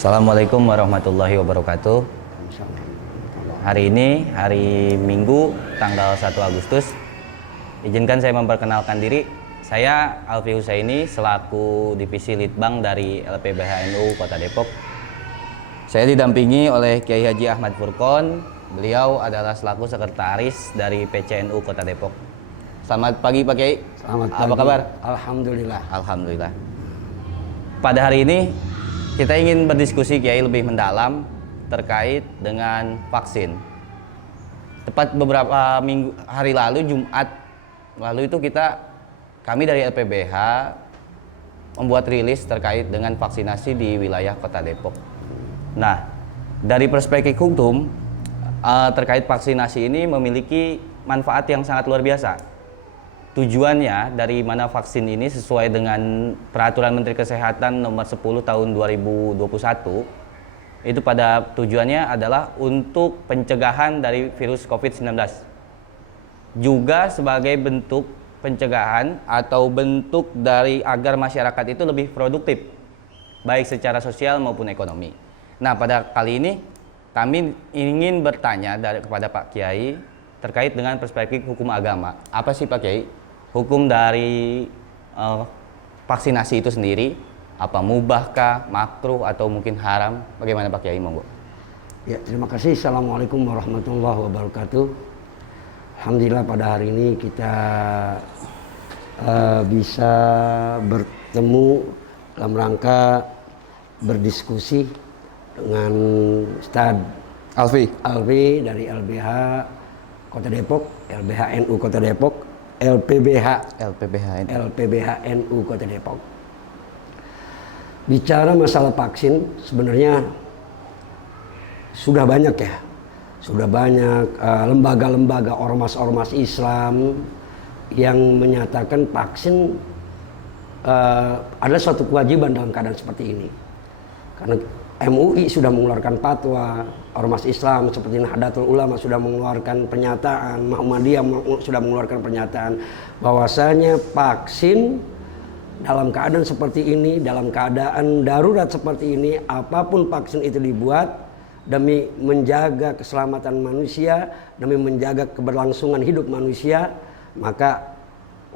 Assalamualaikum warahmatullahi wabarakatuh. Hari ini hari Minggu tanggal 1 Agustus. Izinkan saya memperkenalkan diri. Saya Alfi Husaini selaku Divisi Litbang dari LPBH NU Kota Depok. Saya didampingi oleh Kiai Haji Ahmad Furqon. Beliau adalah selaku sekretaris dari PCNU Kota Depok. Selamat pagi Pak Kiai. Selamat pagi. Apa kabar? Alhamdulillah. Alhamdulillah. Pada hari ini kita ingin berdiskusi Kiai lebih mendalam terkait dengan vaksin. Tepat beberapa hari lalu, Jumat lalu itu kami dari LPBH membuat rilis terkait dengan vaksinasi di wilayah Kota Depok. Nah, dari perspektif hukum terkait vaksinasi ini memiliki manfaat yang sangat luar biasa. Tujuannya dari mana vaksin ini sesuai dengan Peraturan Menteri Kesehatan nomor 10 tahun 2021 itu pada tujuannya adalah untuk pencegahan dari virus COVID-19, juga sebagai bentuk pencegahan atau bentuk dari agar masyarakat itu lebih produktif baik secara sosial maupun ekonomi. Nah, pada kali ini kami ingin bertanya kepada Pak Kiai terkait dengan perspektif hukum agama. Apa sih Pak Kiai hukum dari vaksinasi itu sendiri? Apa mubahkah, makruh atau mungkin haram? Bagaimana Pak Kiai, monggo? Ya, terima kasih. Assalamualaikum warahmatullahi wabarakatuh. Alhamdulillah pada hari ini kita bisa bertemu dalam rangka berdiskusi dengan Ustadz Alfi dari LBH Kota Depok, LBH NU Kota Depok, LPBH NU Kota Depok. Bicara masalah vaksin sebenarnya sudah banyak ya. Sudah banyak lembaga-lembaga ormas-ormas Islam yang menyatakan vaksin adalah suatu kewajiban dalam keadaan seperti ini. Karena MUI sudah mengeluarkan fatwa, ormas Islam seperti Nahdlatul Ulama sudah mengeluarkan pernyataan, Muhammadiyah sudah mengeluarkan pernyataan bahwasanya vaksin dalam keadaan seperti ini, dalam keadaan darurat seperti ini, apapun vaksin itu dibuat demi menjaga keselamatan manusia, demi menjaga keberlangsungan hidup manusia, maka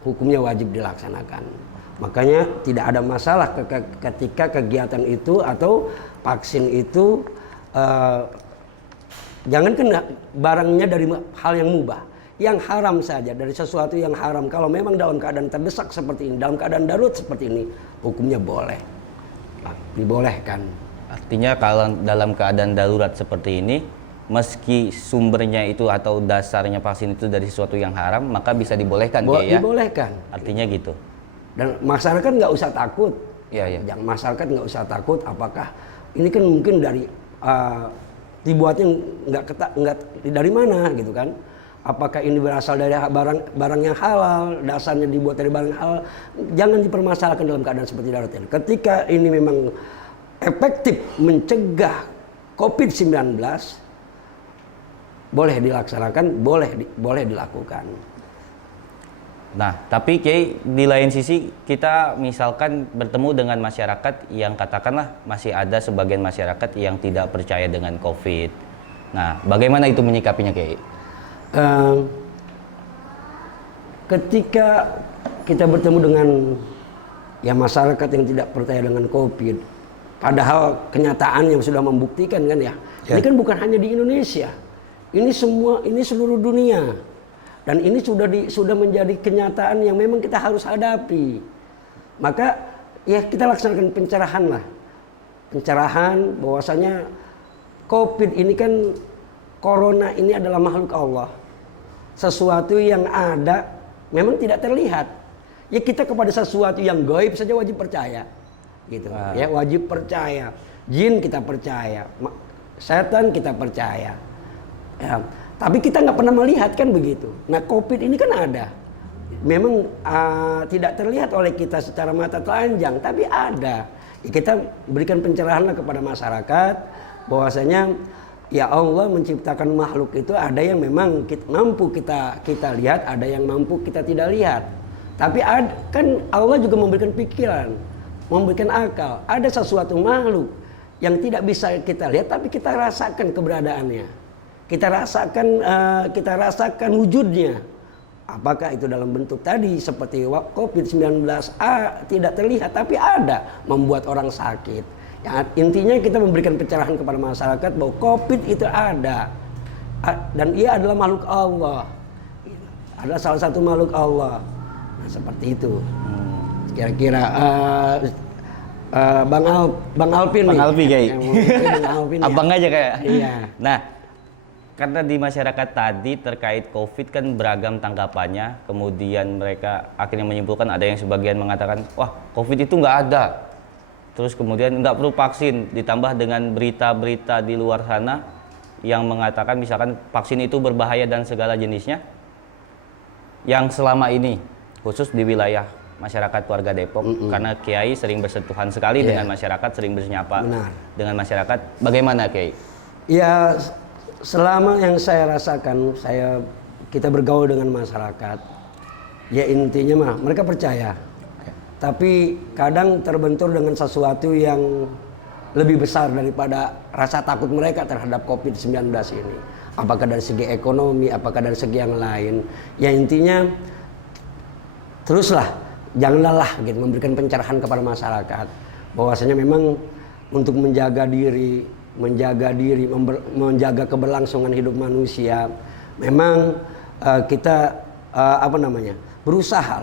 hukumnya wajib dilaksanakan. Makanya tidak ada masalah ketika kegiatan itu atau vaksin itu jangankan barangnya dari hal yang mubah, yang haram saja, dari sesuatu yang haram. Kalau memang dalam keadaan terdesak seperti ini, dalam keadaan darurat seperti ini, hukumnya boleh, dibolehkan. Artinya kalau dalam keadaan darurat seperti ini, meski sumbernya itu atau dasarnya vaksin itu dari sesuatu yang haram, maka bisa dibolehkan, ya? Dibolehkan. Artinya gitu. Dan masyarakat nggak usah takut. Ya. Masyarakat nggak usah takut. Apakah ini kan mungkin dari dibuatnya nggak dari mana gitu kan? Apakah ini berasal dari barang yang halal, dasarnya dibuat dari barang halal? Jangan dipermasalahkan dalam keadaan seperti darurat ini. Ketika ini memang efektif mencegah COVID-19, boleh dilaksanakan, boleh dilakukan. Nah, tapi Kiai, di lain sisi kita misalkan bertemu dengan masyarakat yang katakanlah masih ada sebagian masyarakat yang tidak percaya dengan COVID. Nah, bagaimana itu menyikapinya Kiai? Ketika kita bertemu dengan masyarakat yang tidak percaya dengan COVID, padahal kenyataan yang sudah membuktikan kan ya. Ini kan bukan hanya di Indonesia, ini seluruh dunia. Dan ini sudah menjadi kenyataan yang memang kita harus hadapi. Maka ya kita laksanakan pencerahan lah. Pencerahan bahwasanya COVID ini kan, Corona ini adalah makhluk Allah. Sesuatu yang ada memang tidak terlihat. Ya kita kepada sesuatu yang gaib saja wajib percaya. Gitu. Ya wajib percaya. Jin kita percaya. Setan kita percaya. Ya. Tapi kita nggak pernah melihat kan begitu. Nah, COVID ini kan ada. Memang tidak terlihat oleh kita secara mata telanjang, tapi ada. Ya, kita berikan pencerahan kepada masyarakat bahwasanya ya Allah menciptakan makhluk itu ada yang memang mampu kita lihat, ada yang mampu kita tidak lihat. Tapi kan Allah juga memberikan pikiran, memberikan akal. Ada sesuatu makhluk yang tidak bisa kita lihat tapi kita rasakan keberadaannya. Kita rasakan wujudnya. Apakah itu dalam bentuk tadi seperti COVID-19 tidak terlihat tapi ada membuat orang sakit. Ya, intinya kita memberikan pencerahan kepada masyarakat bahwa COVID itu ada dan ia adalah makhluk Allah. Adalah salah satu makhluk Allah. Nah, seperti itu. Kira-kira Bang Alvin Bang nih. Alvi kayak. Bang Alvin ya. Abang aja kayak. Iya. Nah, karena di masyarakat tadi terkait COVID kan beragam tanggapannya, kemudian mereka akhirnya menyimpulkan ada yang sebagian mengatakan, wah COVID itu nggak ada. Terus kemudian nggak perlu vaksin, ditambah dengan berita-berita di luar sana yang mengatakan misalkan vaksin itu berbahaya dan segala jenisnya. Yang selama ini, khusus di wilayah masyarakat warga Depok, karena Kiai sering bersentuhan sekali dengan masyarakat, sering bersenyapa dengan masyarakat. Bagaimana Kiai? Ya, selama yang saya rasakan, kita bergaul dengan masyarakat, ya intinya mah mereka percaya. Tapi kadang terbentur dengan sesuatu yang lebih besar daripada rasa takut mereka terhadap COVID-19 ini. Apakah dari segi ekonomi, apakah dari segi yang lain. Ya intinya teruslah, janganlah gitu memberikan pencerahan kepada masyarakat. Bahwasanya memang untuk menjaga diri, menjaga keberlangsungan hidup manusia, memang kita berusaha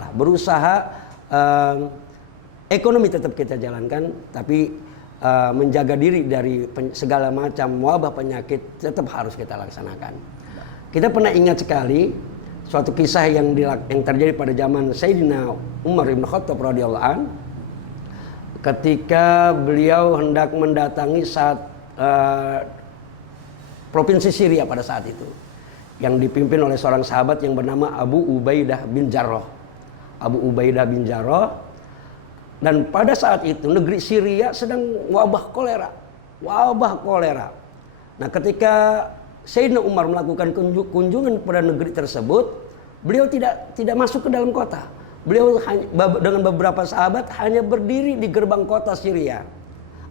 ekonomi tetap kita jalankan, tapi menjaga diri dari segala macam wabah penyakit tetap harus kita laksanakan. Kita pernah ingat sekali suatu kisah yang terjadi pada zaman Sayyidina Umar bin Khattab radhiyallahu an, ketika beliau hendak mendatangi provinsi Syria pada saat itu, yang dipimpin oleh seorang sahabat yang bernama Abu Ubaidah bin Jarrah. Dan pada saat itu negeri Syria sedang wabah kolera. Nah, ketika Sayyidina Umar melakukan kunjungan kepada negeri tersebut, beliau tidak masuk ke dalam kota. Beliau dengan beberapa sahabat hanya berdiri di gerbang kota Syria.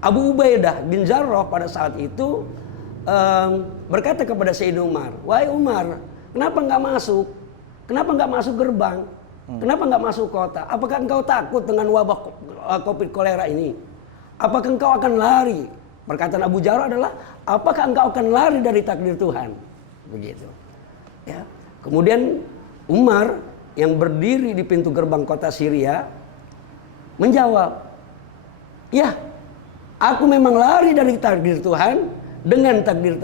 Abu Ubaidah bin Jarrah pada saat itu berkata kepada Sayyidina Umar, "Wahai Umar, kenapa nggak masuk? Kenapa nggak masuk gerbang? Kenapa nggak masuk kota? Apakah engkau takut dengan wabah COVID kolera ini? Apakah engkau akan lari?" Perkataan Abu Jarrah adalah, "Apakah engkau akan lari dari takdir Tuhan?" Begitu. Ya. Kemudian Umar yang berdiri di pintu gerbang kota Syria menjawab, "Ya, aku memang lari dari takdir Tuhan dengan takdir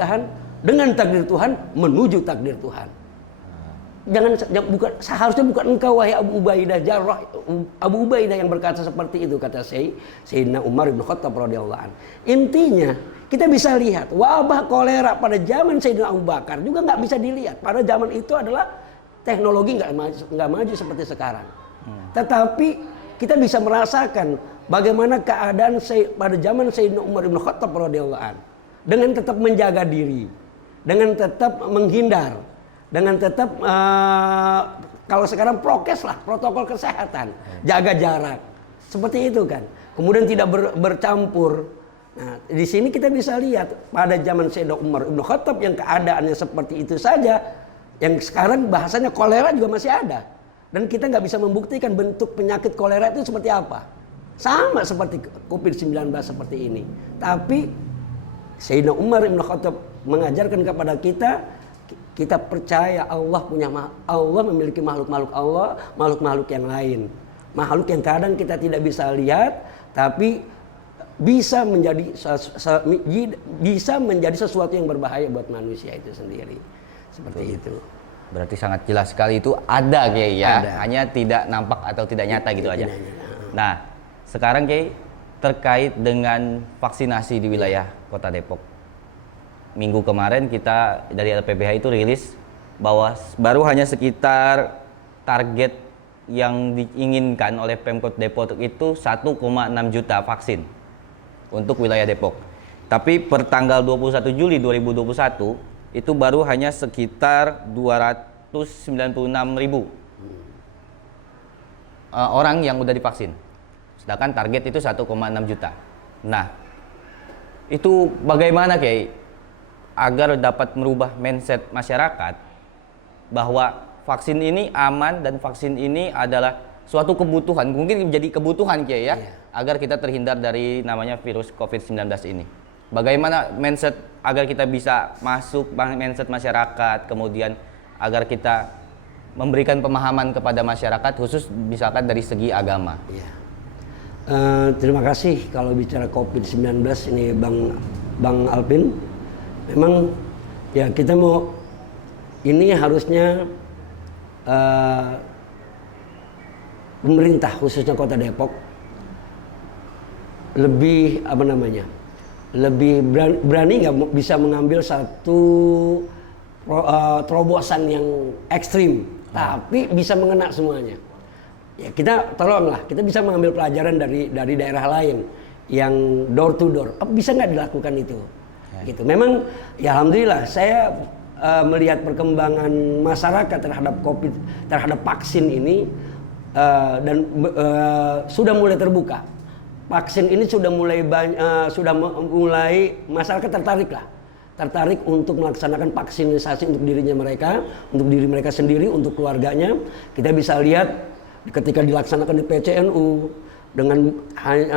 Tuhan menuju takdir Tuhan." Seharusnya bukan engkau wahai Abu Ubaidah Abu Ubaidah yang berkata seperti itu, kata Sayyidina Umar bin Khattab radhiyallahu an. Intinya kita bisa lihat wabah kolera pada zaman Sayyidina Abu Bakar juga nggak bisa dilihat. Pada zaman itu adalah teknologi nggak maju seperti sekarang. Tetapi kita bisa merasakan bagaimana keadaan pada zaman Sayyidina Umar bin Khattab radhiyallahu an, dengan tetap menjaga diri, dengan tetap menghindar, dengan tetap kalau sekarang prokes lah, protokol kesehatan, jaga jarak, seperti itu kan. Kemudian tidak bercampur. Nah, di sini kita bisa lihat pada zaman Sayyidina Umar bin Khattab yang keadaannya seperti itu saja, yang sekarang bahasanya kolera juga masih ada, dan kita nggak bisa membuktikan bentuk penyakit kolera itu seperti apa. Sama seperti COVID-19 seperti ini. Tapi Sayyidina Umar bin Khattab mengajarkan kepada kita percaya Allah memiliki makhluk-makhluk yang lain. Makhluk yang kadang kita tidak bisa lihat, tapi bisa menjadi sesuatu yang berbahaya buat manusia itu sendiri. Seperti itu. Berarti sangat jelas sekali itu ada Kiai ya. Ada. Hanya tidak nampak atau tidak nyata gitu aja. Nah, sekarang Kiai terkait dengan vaksinasi di wilayah Kota Depok. Minggu kemarin kita dari LPBH itu rilis bahwa baru hanya sekitar target yang diinginkan oleh Pemkot Depok itu 1,6 juta vaksin untuk wilayah Depok. Tapi per tanggal 21 Juli 2021 itu baru hanya sekitar 296.000 orang yang udah divaksin. Sedangkan target itu 1,6 juta. Nah, Itu bagaimana Kiai agar dapat merubah mindset masyarakat bahwa vaksin ini aman dan vaksin ini adalah suatu kebutuhan, mungkin menjadi kebutuhan Kiai ya, agar kita terhindar dari namanya virus COVID-19 ini. Bagaimana mindset agar kita bisa masuk mindset masyarakat, kemudian agar kita memberikan pemahaman kepada masyarakat khusus misalkan dari segi agama. Ya. Terima kasih kalau bicara COVID-19 ini Bang Alvin. Memang ya kita mau ini harusnya pemerintah khususnya Kota Depok lebih lebih berani nggak bisa mengambil satu terobosan yang ekstrim, tapi bisa mengena semuanya. Ya kita tolonglah, kita bisa mengambil pelajaran dari daerah lain yang door to door. Bisa nggak dilakukan itu? Gitu. Memang ya alhamdulillah saya melihat perkembangan masyarakat terhadap vaksin ini dan sudah mulai terbuka. Vaksin ini sudah mulai masyarakat tertarik untuk melaksanakan vaksinisasi untuk dirinya mereka, untuk diri mereka sendiri, untuk keluarganya. Kita bisa lihat ketika dilaksanakan di PCNU dengan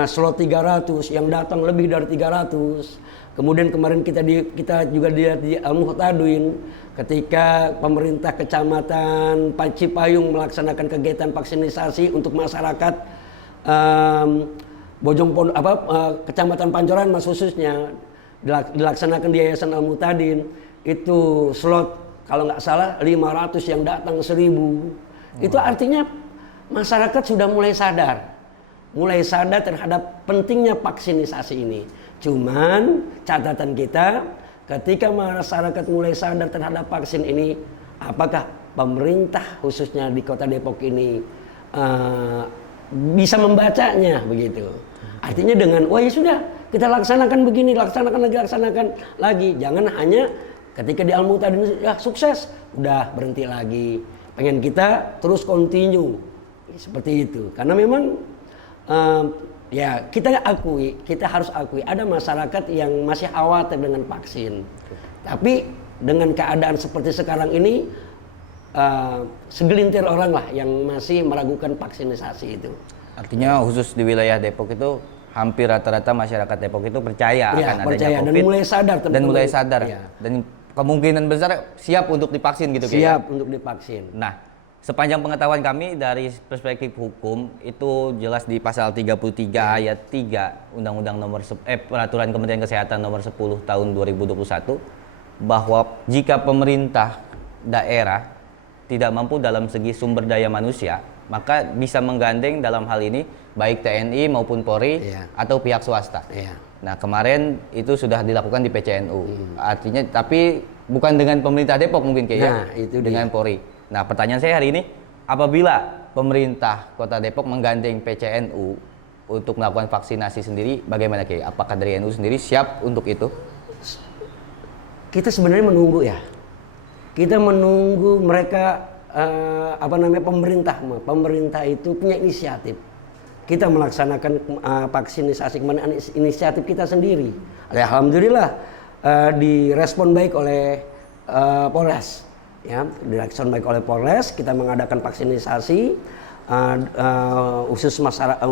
slot 300 yang datang lebih dari 300. Kemudian kemarin kita juga lihat di Al-Muhtadin ketika pemerintah Kecamatan Cipayung melaksanakan kegiatan vaksinisasi untuk masyarakat Kecamatan Pancoran mas khususnya dilaksanakan di Yayasan Al-Muhtadin. Itu slot kalau nggak salah 500 yang datang 1000. Itu artinya masyarakat sudah mulai sadar terhadap pentingnya vaksinisasi ini. Cuman catatan kita ketika masyarakat mulai sadar terhadap vaksin ini, apakah pemerintah khususnya di Kota Depok ini bisa membacanya begitu? Artinya dengan ya sudah kita laksanakan begini, laksanakan lagi. Jangan hanya ketika di Al-Muhtadin ya sukses, udah berhenti lagi. Pengen kita terus continue. Seperti itu, karena memang ya kita harus akui ada masyarakat yang masih khawatir dengan vaksin. Tapi dengan keadaan seperti sekarang ini segelintir orang lah yang masih meragukan vaksinisasi itu. Artinya khusus di wilayah Depok itu hampir rata-rata masyarakat Depok itu percaya akan adanya COVID dan mulai sadar dan kemungkinan besar siap untuk divaksin gitu. Siap untuk divaksin. Nah, sepanjang pengetahuan kami dari perspektif hukum itu jelas di pasal 33 ayat 3 Undang-Undang Peraturan Kementerian Kesehatan nomor 10 tahun 2021 bahwa jika pemerintah daerah tidak mampu dalam segi sumber daya manusia, maka bisa menggandeng dalam hal ini baik TNI maupun Polri atau pihak swasta. Nah, kemarin itu sudah dilakukan di PCNU. Artinya tapi bukan dengan pemerintah Depok mungkin itu dengan Polri. Nah, pertanyaan saya hari ini, apabila pemerintah Kota Depok menggandeng PCNU untuk melakukan vaksinasi sendiri, bagaimana Kiai? Apakah dari NU sendiri siap untuk itu? Kita sebenarnya menunggu ya. Kita menunggu mereka pemerintah itu punya inisiatif. Kita melaksanakan vaksinisasi kemana inisiatif kita sendiri. Alhamdulillah direspon baik oleh Polres. Ya, direspon baik oleh Polres, kita mengadakan vaksinisasi khusus masyarakat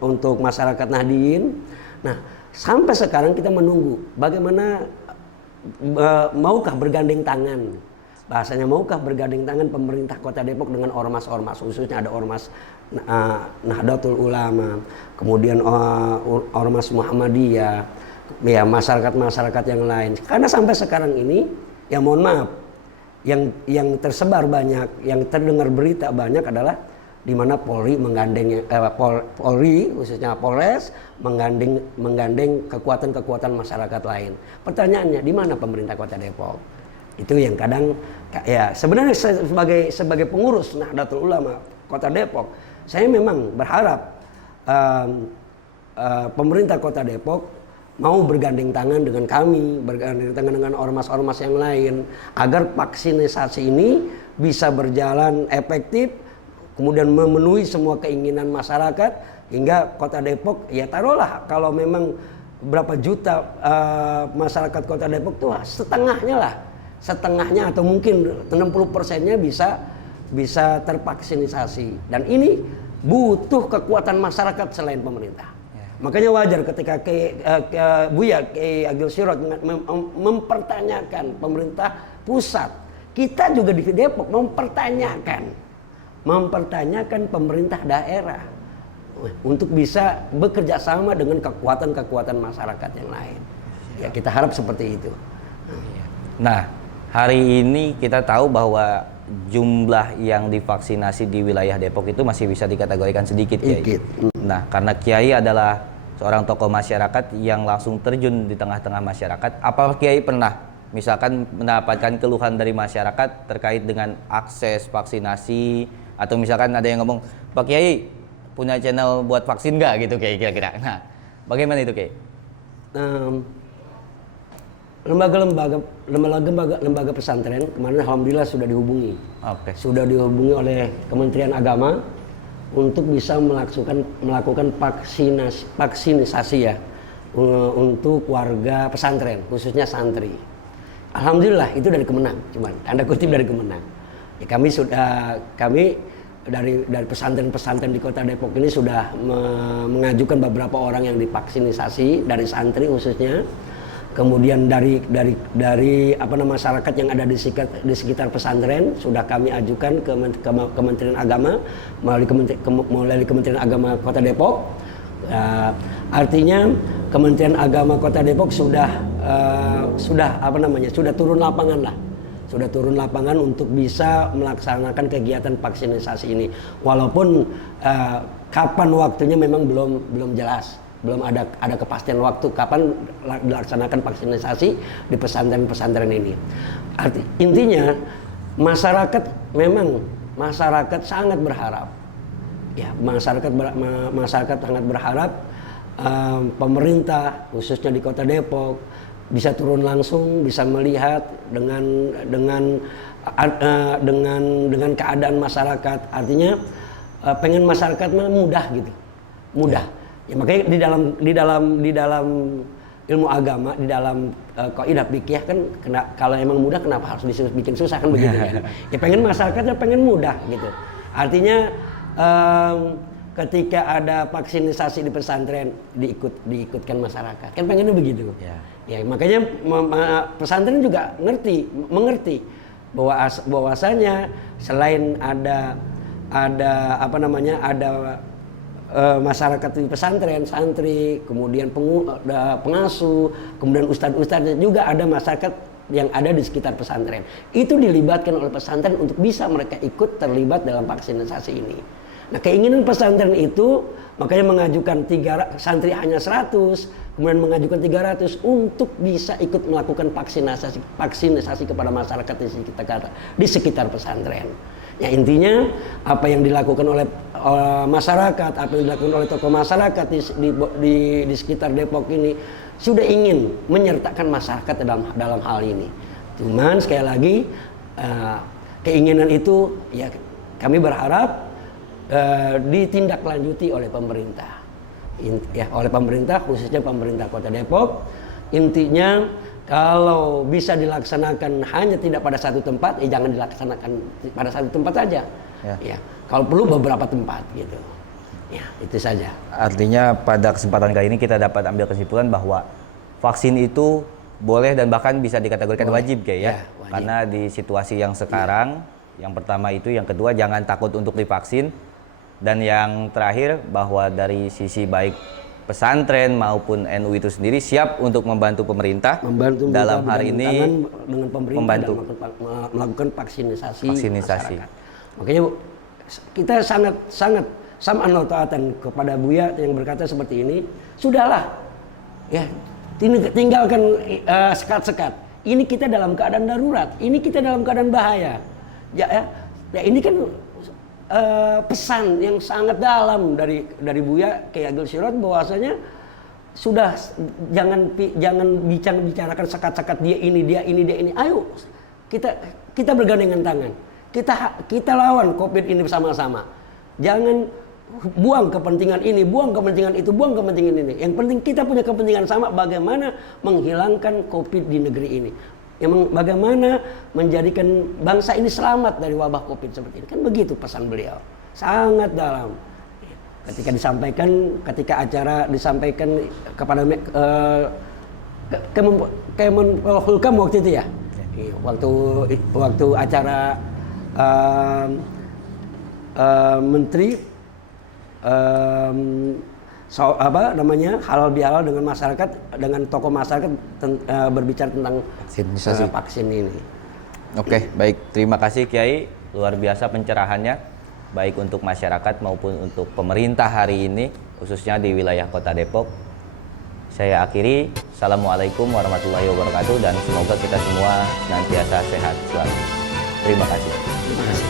untuk masyarakat Nahdien. Nah, sampai sekarang kita menunggu bagaimana maukah bergandeng tangan. Bahasanya maukah bergandeng tangan pemerintah Kota Depok dengan ormas-ormas, khususnya ada ormas Nahdlatul Ulama, kemudian ormas Muhammadiyah, ya masyarakat yang lain. Karena sampai sekarang ini, ya mohon maaf, yang tersebar banyak, yang terdengar berita banyak adalah di mana Polri menggandeng Polri khususnya Polres menggandeng kekuatan masyarakat lain. Pertanyaannya, di mana pemerintah Kota Depok? Itu yang kadang ya sebenarnya sebagai pengurus Nahdlatul Ulama Kota Depok, saya memang berharap pemerintah Kota Depok mau bergandeng tangan dengan kami, bergandeng tangan dengan ormas-ormas yang lain, agar vaksinisasi ini bisa berjalan efektif, kemudian memenuhi semua keinginan masyarakat, hingga Kota Depok, ya taruhlah kalau memang berapa juta masyarakat Kota Depok tuh setengahnya atau mungkin 60%-nya bisa tervaksinisasi, dan ini butuh kekuatan masyarakat selain pemerintah. Makanya wajar ketika Buya Kiai Agil Sirot mempertanyakan pemerintah pusat, kita juga di Depok mempertanyakan pemerintah daerah untuk bisa bekerja sama dengan kekuatan-kekuatan masyarakat yang lain. Ya, kita harap seperti itu. Nah, hari ini kita tahu bahwa jumlah yang divaksinasi di wilayah Depok itu masih bisa dikategorikan sedikit, Kiai. Nah, karena Kiai adalah seorang tokoh masyarakat yang langsung terjun di tengah-tengah masyarakat, apakah Kiai pernah misalkan mendapatkan keluhan dari masyarakat terkait dengan akses vaksinasi, atau misalkan ada yang ngomong, Pak Kiai punya channel buat vaksin nggak gitu, Kiai, kira-kira? Nah, bagaimana itu, Kiai? Lembaga pesantren kemarin alhamdulillah sudah dihubungi. Oke. Sudah dihubungi oleh Kementerian Agama untuk bisa melakukan vaksinisasi ya untuk warga pesantren, khususnya santri. Alhamdulillah itu dari Kemenang, cuman tanda kutip dari Kemenang. Ya, kami dari pesantren-pesantren di Kota Depok ini sudah mengajukan beberapa orang yang divaksinasi dari santri khususnya. Kemudian dari masyarakat yang ada di sekitar pesantren sudah kami ajukan ke Kementerian Agama melalui Kementerian Agama Kota Depok. Artinya Kementerian Agama Kota Depok sudah turun lapangan untuk bisa melaksanakan kegiatan vaksinasi ini. Walaupun kapan waktunya memang belum jelas. Belum ada kepastian waktu kapan dilaksanakan vaksinasi di pesantren-pesantren ini. Intinya masyarakat sangat berharap. Ya, masyarakat sangat berharap pemerintah khususnya di Kota Depok bisa turun langsung, bisa melihat dengan keadaan masyarakat. Artinya pengen masyarakat mudah gitu. Mudah. Ya, makanya di dalam ilmu agama, di dalam kaidah fikih kan kalau emang mudah kenapa harus bikin susah kan begitu kan. Ya pengen masyarakatnya pengen mudah gitu. Artinya ketika ada vaksinasi di pesantren diikutkan masyarakat. Kan pengennya begitu. Ya makanya pesantren juga mengerti bahwasanya selain ada masyarakat di pesantren, santri, kemudian pengasuh, kemudian ustadz-ustadznya juga ada masyarakat yang ada di sekitar pesantren. Itu dilibatkan oleh pesantren untuk bisa mereka ikut terlibat dalam vaksinasi ini. Nah, keinginan pesantren itu makanya mengajukan santri hanya 100, kemudian mengajukan 300 untuk bisa ikut melakukan vaksinasi kepada masyarakat di sekitar pesantren. Ya intinya apa yang dilakukan oleh masyarakat, apa yang dilakukan oleh tokoh masyarakat di sekitar Depok ini sudah ingin menyertakan masyarakat dalam hal ini. Cuman sekali lagi keinginan itu ya kami berharap ditindaklanjuti oleh pemerintah. Oleh pemerintah khususnya pemerintah Kota Depok. Intinya kalau bisa dilaksanakan hanya tidak pada satu tempat, jangan dilaksanakan pada satu tempat saja. Ya, kalau perlu beberapa tempat gitu. Ya, itu saja. Artinya pada kesempatan kali ini kita dapat ambil kesimpulan bahwa vaksin itu boleh dan bahkan bisa dikategorikan wajib, Kiai ya. Wajib. Karena di situasi yang sekarang, yang pertama itu, yang kedua jangan takut untuk divaksin, dan yang terakhir bahwa dari sisi baik pesantren maupun NU itu sendiri siap untuk membantu pemerintah dalam hari ini dengan pemerintah melakukan vaksinasi. Masyarakat. Makanya kita sangat sam'an wa ta'atan kepada Buya yang berkata seperti ini. Sudahlah, ya tinggalkan sekat-sekat. Ini kita dalam keadaan darurat. Ini kita dalam keadaan bahaya. Ya ini kan pesan yang sangat dalam dari Buya Kiai Agil Sirot bahwasanya sudah jangan bicarakan sekat-sekat dia ini. Ayo kita bergandengan tangan. Kita lawan Covid ini bersama-sama. Jangan buang kepentingan ini, buang kepentingan itu, buang kepentingan ini. Yang penting kita punya kepentingan sama, bagaimana menghilangkan COVID di negeri ini. Yang bagaimana menjadikan bangsa ini selamat dari wabah COVID seperti ini. Kan begitu pesan beliau. Sangat dalam. Ketika disampaikan, ketika acara disampaikan kepada Kemenpolhukam waktu itu ya. Waktu acara menteri halal bihalal dengan masyarakat, dengan tokoh masyarakat berbicara tentang vaksin ini. Oke, baik. Terima kasih Kiai, luar biasa pencerahannya, baik untuk masyarakat maupun untuk pemerintah hari ini, khususnya di wilayah Kota Depok. Saya akhiri. Assalamualaikum warahmatullahi wabarakatuh, dan semoga kita semua senantiasa sehat selalu. Terima kasih. Terima kasih.